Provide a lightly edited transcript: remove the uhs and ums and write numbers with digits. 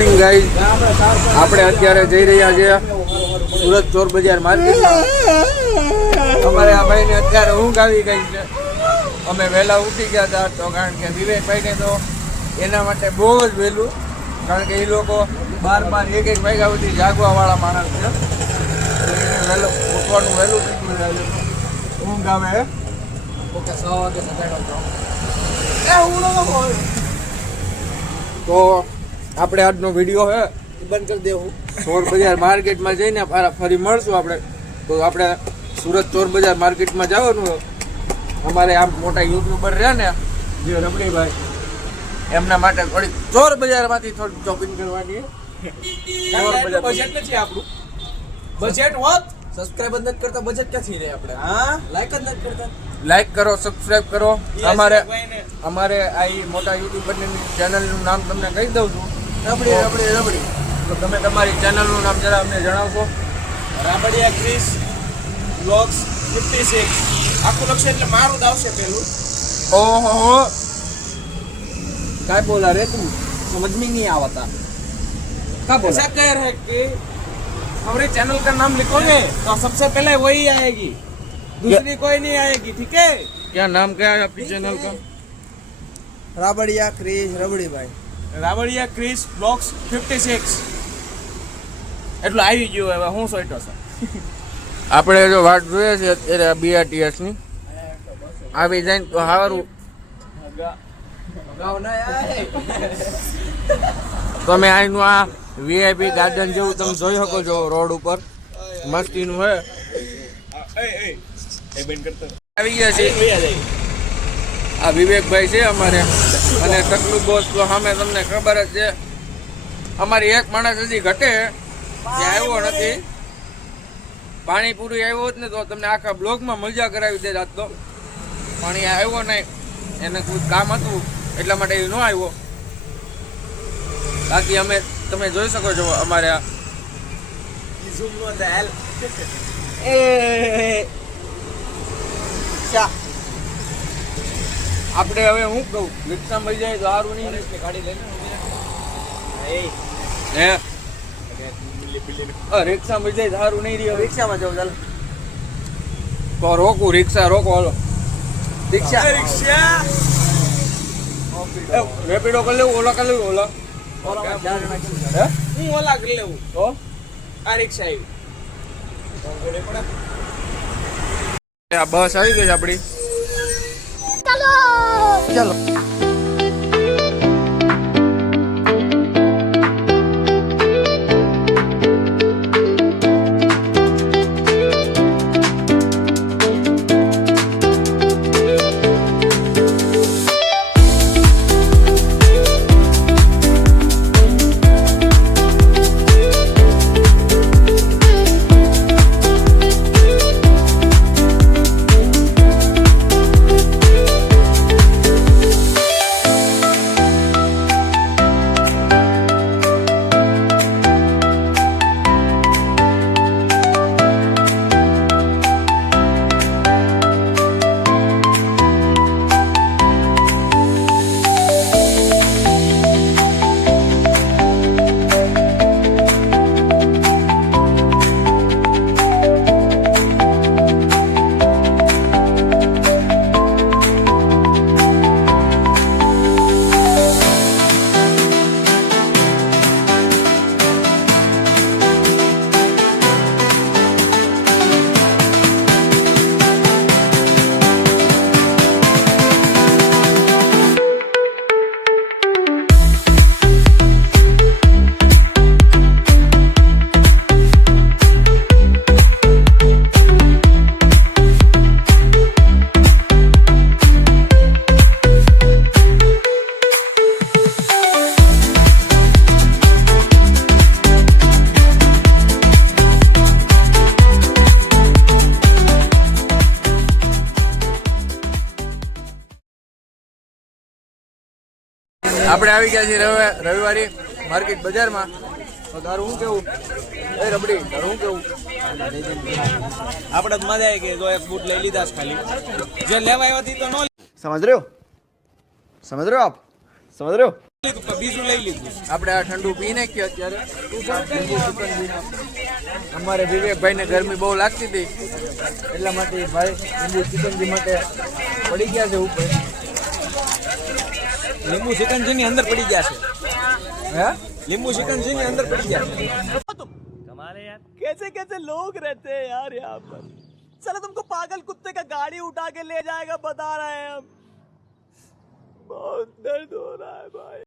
Morning guys, આપણે અત્યારે જઈ રહ્યા છીએ સુરત ચોર બજાર માર્કેટમાં. અમારે આ ભાઈને અત્યારે ઊંઘ આવી ગઈ છે. અમે વહેલા ઉઠી ગયા હતા તો કારણ કે વિવેકભાઈને તો એના માટે બહુ જ વહેલું, કારણ કે એ લોકો 12 1 વાગ્યા સુધી જાગવાવાળા માણસ છે. વહેલું ઉઠવાનું વહેલું થઈ ગયું. ઊંઘ આવે ઓકે 6 વાગે તો આપણે આજનો વિડીયો હે બંધ કરી દેવું. ચોર બજાર માર્કેટમાં જઈને ફરી મળશું આપણે. તો આપણે સુરત ચોર બજાર માર્કેટમાં જવાનું. અમારે આમ મોટા યુટ્યુબર રહ્યા ને જે રબડીભાઈ, એમના માટે થોડી ચોર બજારમાંથી થોડી શોપિંગ કરવાની. ચોર બજાર બજેટ નથી આપણું. બજેટ હોત સબસ્ક્રાઇબ જ નથી કરતા, બજેટ ક્યાંથી રહે આપણે? હા, લાઈક જ નથી કરતા. લાઈક કરો, સબસ્ક્રાઇબ કરો. અમારે આ મોટા યુટ્યુબરની ચેનલનું નામ તમને કહી દઉં છું, રબડી. તો તમે તમારી ચેનલનું નામ જરા અમને જણાવશો. રાબડિયા ક્રિસ વ્લોગ્સ 56 આખું લખશે એટલે મારું જ આવશે પેલું. ओहो क्या बोला रे तू, समझ में नहीं आवता. क्या बोला? ऐसा कह रहे कि हमारे चैनल का नाम लिखोगे तो सबसे पहले वही आएगी, दूसरी कोई नहीं आएगी. ठीक है? क्या नाम क्या है आपकी चैनल का? Rabadiya Chris Rabdibhai. Rabadiya Chris vlogs 56 એટલું આવી ગયું. હવે હું સોઈટો છે. આપણે જો વાટ જોઈએ છે અત્યારે BRTS ની આવી જાય તો સારું. તમે અહીંનું આ VIP ગાર્ડન જેવું તમે જોઈ શકો છો, રોડ ઉપર મસ્તીનું છે. આવી ગયા છે આ વિવેકભાઈ છે અમારે, અને તકલું બોસ તો સામે તમને ખબર જ છે. અમારી એક માણસ હજી ઘટે જે આવ્યો નથી. પાણીપુરી આવ્યો જ ને તો તમને આખા બ્લોગમાં મજા કરાવી દે રાત તો. પણ એ આવ્યો નહીં, એને કોઈ કામ હતું એટલા માટે એ ન આવ્યો. બાકી અમે તમે જોઈ શકો છો અમારે આ આપણે હવે હું કહું, રિક્ષા મળી જાય તો સારું નહીં. ગાડી લઈને રિક્ષા મળી જાય સારું નહીં રહ્યો. રિક્ષામાં જાઉં ચાલ. તો રોકું, રિક્ષા રોકો. હાલો રિક્ષા રેપિડો કરી લેવું, ઓલા કરી લેવું. ઓલા હે હું ઓલા કરી લેવું તો આ રિક્ષા આવી. આ બસ આવી ગઈ છે આપણી. ચાલો. આપણે આવી ગયા છીએ રવિવારે માર્કેટ બજારમાં. તો તારું શું કેવું? એ રબડી, તારું શું કેવું? આપણે તો મજા આવી ગઈ. જો એક બૂટ લઈ લીધા છે ખાલી, જે લેવા આવ્યા હતી તો ન. સમજ રહ્યો? સમજ રહ્યો આપ? સમજ રહ્યો? બીજું લઈ લીધું. આપણે આ ઠંડુ પી નાખીએ અત્યારે લીંબુ ચિકનજી. અમારે વિવેકભાઈને ગરમી બહુ લાગતી હતી એટલા માટે ભાઈ લીંબુ ચિકનજી માટે પડી ગયા છે ઉપર. લીંબુ ચિકનજી ની અંદર પડી ગયા છે. હે લીંબુ ચિકનજી ની અંદર પડી ગયા છે. कमाल है यार, कैसे कैसे लोग रहते हैं यार यहाँ पर। साला तुमको पागल कुत्ते का गाड़ी उठा के ले जाएगा बता रहे हैं हम। बहुत दर्द हो रहा है भाई।